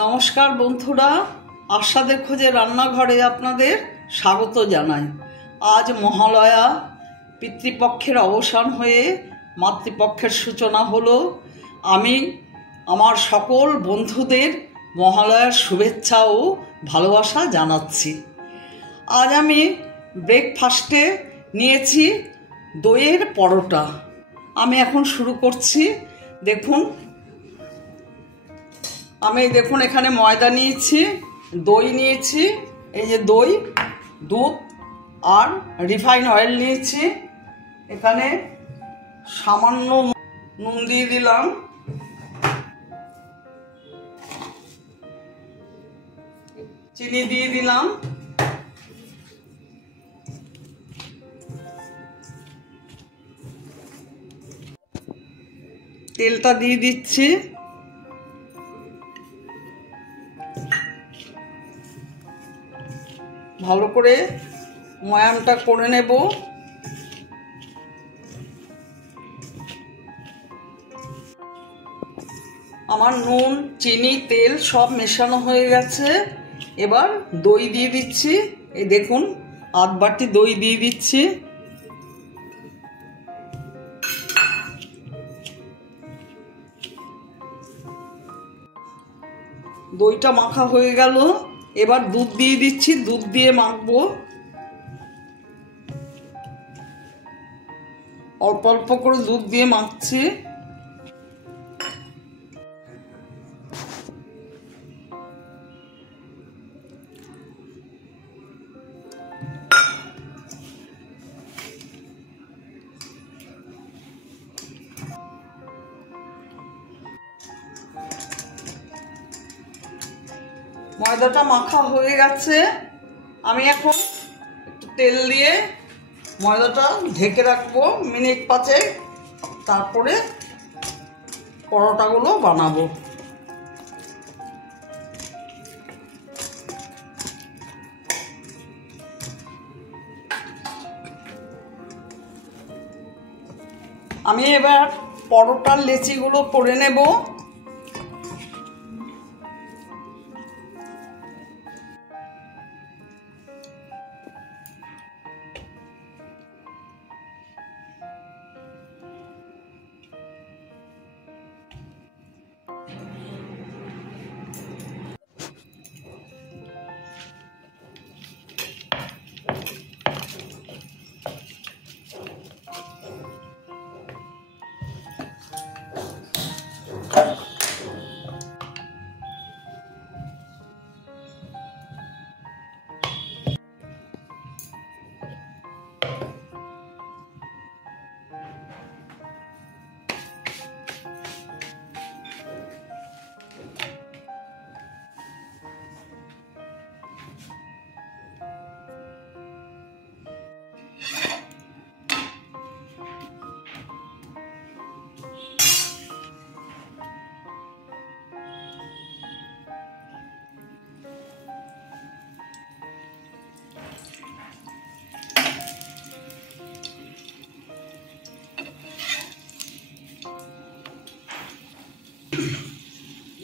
নমস্কার বন্ধুরা, আশাদের খোঁজে রান্নাঘরে আপনাদের স্বাগত জানাই। আজ মহালয়া, পিতৃপক্ষের অবসান হয়ে মাতৃপক্ষের সূচনা হলো। আমি আমার সকল বন্ধুদের মহালয়ার শুভেচ্ছা ও ভালোবাসা জানাচ্ছি। আজ আমি ব্রেকফাস্টে নিয়েছি দইয়ের পরোটা। আমি এখন শুরু করছি। দেখুন এখানে ময়দা নিয়েছি, দই নিয়েছি, এই যে দই, দুধ আর রিফাইন অয়েল নিয়েছি। এখানে সামান্য নুন দিয়ে দিলাম, চিনি দিয়ে দিলাম, তেলটা দিয়ে দিচ্ছি। ভালো করে ময়ামটা করে নেব। আমার নুন, চিনি, তেল সব মেশানো হয়ে গেছে। এবার দই দিয়ে দিচ্ছি। এই দেখুন, আধ বাটি দই দিয়ে দিচ্ছি। দইটা মাখা হয়ে গেল। এবার দুধ দিয়ে দিচ্ছি, দুধ দিয়ে মাখবো। অল্প অল্প করে দুধ দিয়ে মাখছি। ময়দাটা মাখা হয়ে গেছে। আমি এখন একটু তেল দিয়ে ময়দাটা ঢেকে রাখবো মিনিট 5। তারপরে পরোটাগুলো বানাবো। আমি এবার পরোটার লেচিগুলো করে নেব।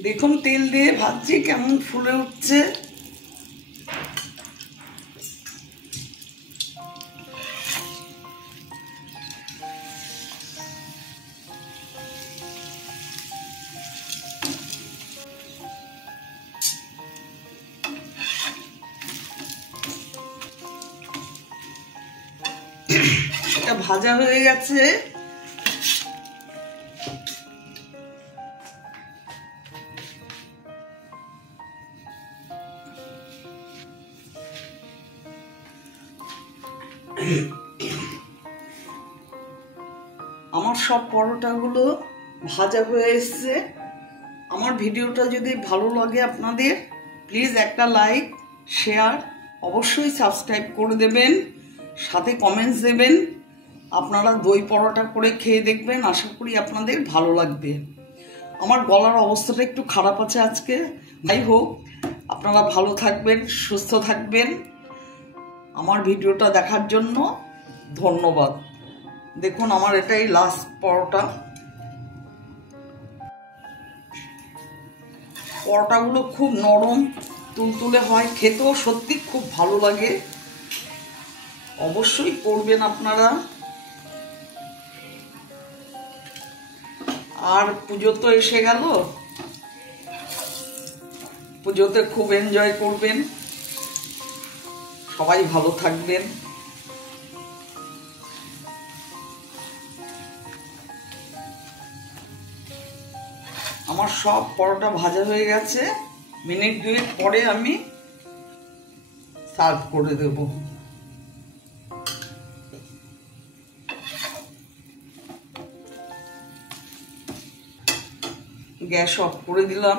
দেখুন তেল দিয়ে ভাজছি, কেমন ফুলে উঠছে। এটা ভাজা হয়ে গেছে। আমার সব পরোটাগুলো ভাজা হয়ে এসছে। আমার ভিডিওটা যদি ভালো লাগে আপনাদের, প্লিজ একটা লাইক, শেয়ার, অবশ্যই সাবস্ক্রাইব করে দেবেন, সাথে কমেন্টস দেবেন। আপনারা দই পরোটা করে খেয়ে দেখবেন, আশা করি আপনাদের ভালো লাগবে। আমার গলার অবস্থাটা একটু খারাপ আছে আজকে। যাই হোক, আপনারা ভালো থাকবেন, সুস্থ থাকবেন। আমার ভিডিওটা দেখার জন্য ধন্যবাদ। দেখুন আমার এটাই লাস্ট পরোটা। পরোটাগুলো খুব নরম তুলতুলে হয়, খেতেও সত্যি খুব ভালো লাগে। অবশ্যই করবেন আপনারা। আর পুজো তো এসে গেল, পুজোতে খুব এনজয় করবেন, সবাই ভালো থাকবেন। আমার সব পরোটা ভাজা হয়ে গেছে, মিনিট 2 পরে আমি সার্ভ করে দেব। গ্যাস অফ করে দিলাম।